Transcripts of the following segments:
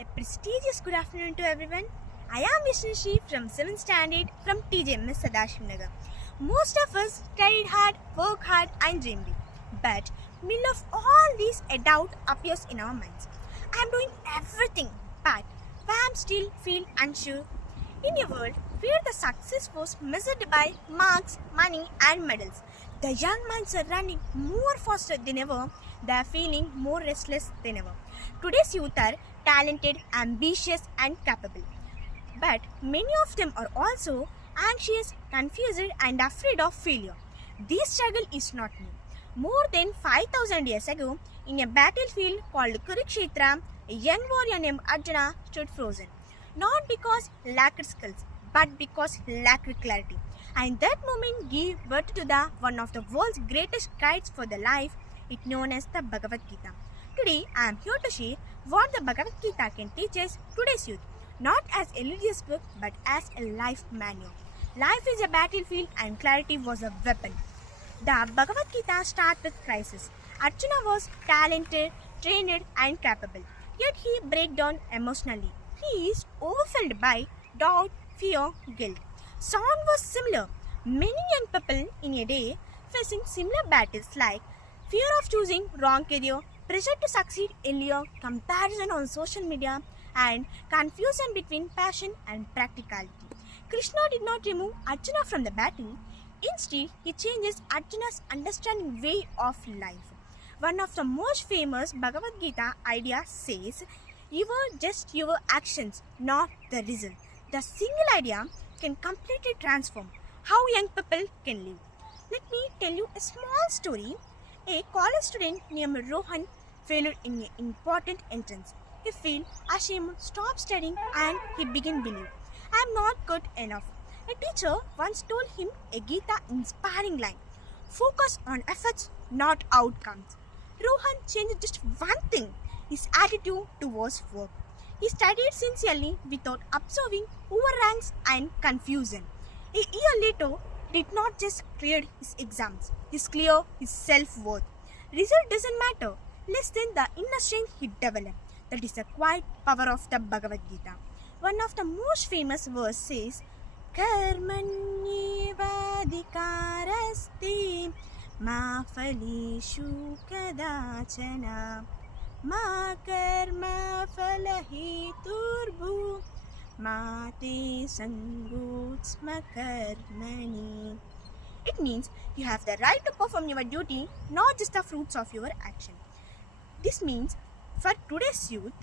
A prestigious good afternoon to everyone. I am Vishnushri from 7th Standard from TJMS Sadashivnagar. Most of us studied hard, work hard and dream big. But middle of all these, a doubt appears in our minds. I am doing everything, but why I am still feel unsure. In a world where the success was measured by marks, money and medals, the young minds are running more faster than ever. They are feeling more restless than ever. Today's youth are talented, ambitious and capable. But many of them are also anxious, confused and afraid of failure. This struggle is not new. More than 5,000 years ago, in a battlefield called Kurukshetra, a young warrior named Arjuna stood frozen. Not because he lacked skills, but because he lacked clarity. And that moment gave birth to the one of the world's greatest guides for the life, it known as the Bhagavad Gita. Today, I am here to share what the Bhagavad Gita can teach us today's youth, not as a religious book, but as a life manual. Life is a battlefield and clarity was a weapon. The Bhagavad Gita starts with crisis. Arjuna was talented, trained and capable, yet he breaks down emotionally. He is overwhelmed by doubt, fear, guilt. Sound was similar. Many young people in a day facing similar battles like fear of choosing wrong career, pressure to succeed earlier, comparison on social media, and confusion between passion and practicality. Krishna did not remove Arjuna from the battle. Instead, he changes Arjuna's understanding way of life. One of the most famous Bhagavad Gita ideas says, "You are just your actions, not the result." The single idea can completely transform how young people can live. Let me tell you a small story. A college student named Rohan failed in an important entrance. He felt ashamed, stopped studying, and he began believing, "I am not good enough." A teacher once told him a Gita inspiring line, "Focus on efforts, not outcomes." Rohan changed just one thing, his attitude towards work. He studied sincerely without observing overranks and confusion. A year later, did not just clear his exams, he cleared his self-worth. Result doesn't matter, less than the inner strength he developed. That is the quiet power of the Bhagavad Gita. One of the most famous verses says, "Karmanyevadhikaraste ma phaleshu kadachana ma karma phalaheturbu ma te sangotsma karmani." It means you have the right to perform your duty, not just the fruits of your action. This means for today's youth,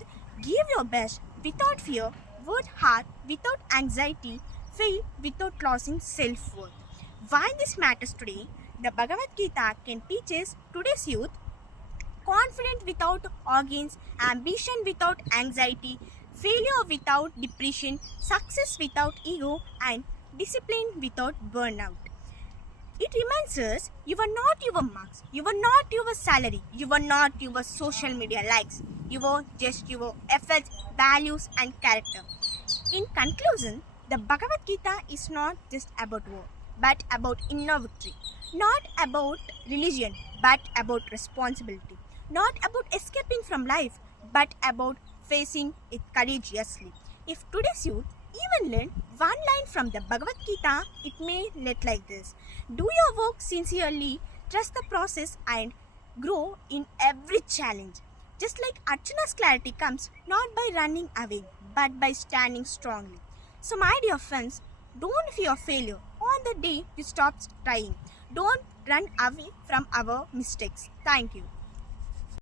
give your best without fear, work hard without anxiety, fail without losing self-worth. Why this matters today? The Bhagavad Gita can teach us today's youth confidence without arrogance, ambition without anxiety, failure without depression, success without ego, and discipline without burnout. It reminds us you are not your marks, you are not your salary, you are not your social media likes, you are just your efforts, values, and character. In conclusion, the Bhagavad Gita is not just about war, but about inner victory. Not about religion, but about responsibility. Not about escaping from life, but about facing it courageously. If today's youth even learn one line from the Bhagavad Gita, it may look like this: do your work sincerely, trust the process, and grow in every challenge. Just like Arjuna's clarity comes not by running away, but by standing strongly. So my dear friends, don't fear failure on the day you stop trying. Don't run away from our mistakes. Thank you.